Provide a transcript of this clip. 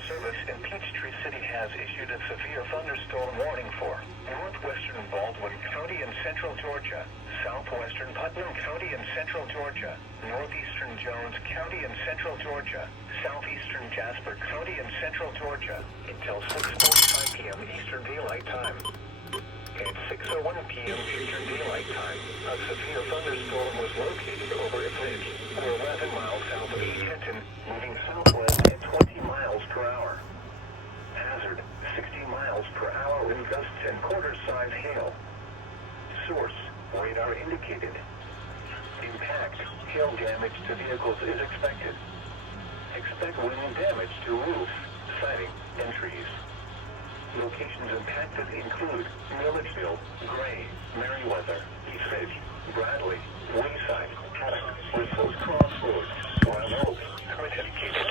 Weather Service in Peachtree City has issued a severe thunderstorm warning for northwestern Baldwin County and central Georgia, southwestern Putnam County and central Georgia, northeastern Jones County and central Georgia, southeastern Jasper County and central Georgia until 6:45 p.m. Eastern Daylight Time. At 6:01 p.m. Eastern Daylight Time, a severe thunderstorm was located over a bridge 11 miles south of East Hinton, moving southwest at 20 miles per hour. Hazard, 60 miles per hour wind gusts and quarter-size hail. Source, radar indicated. Impact, hail damage to vehicles is expected. Expect wind damage to roofs, siding, and trees. Locations impacted include Milledgeville, Gray, Merriweather, Eastridge, Bradley, Wayside, Haddock, Whistles Crossroads, Royal Oak, Currituck,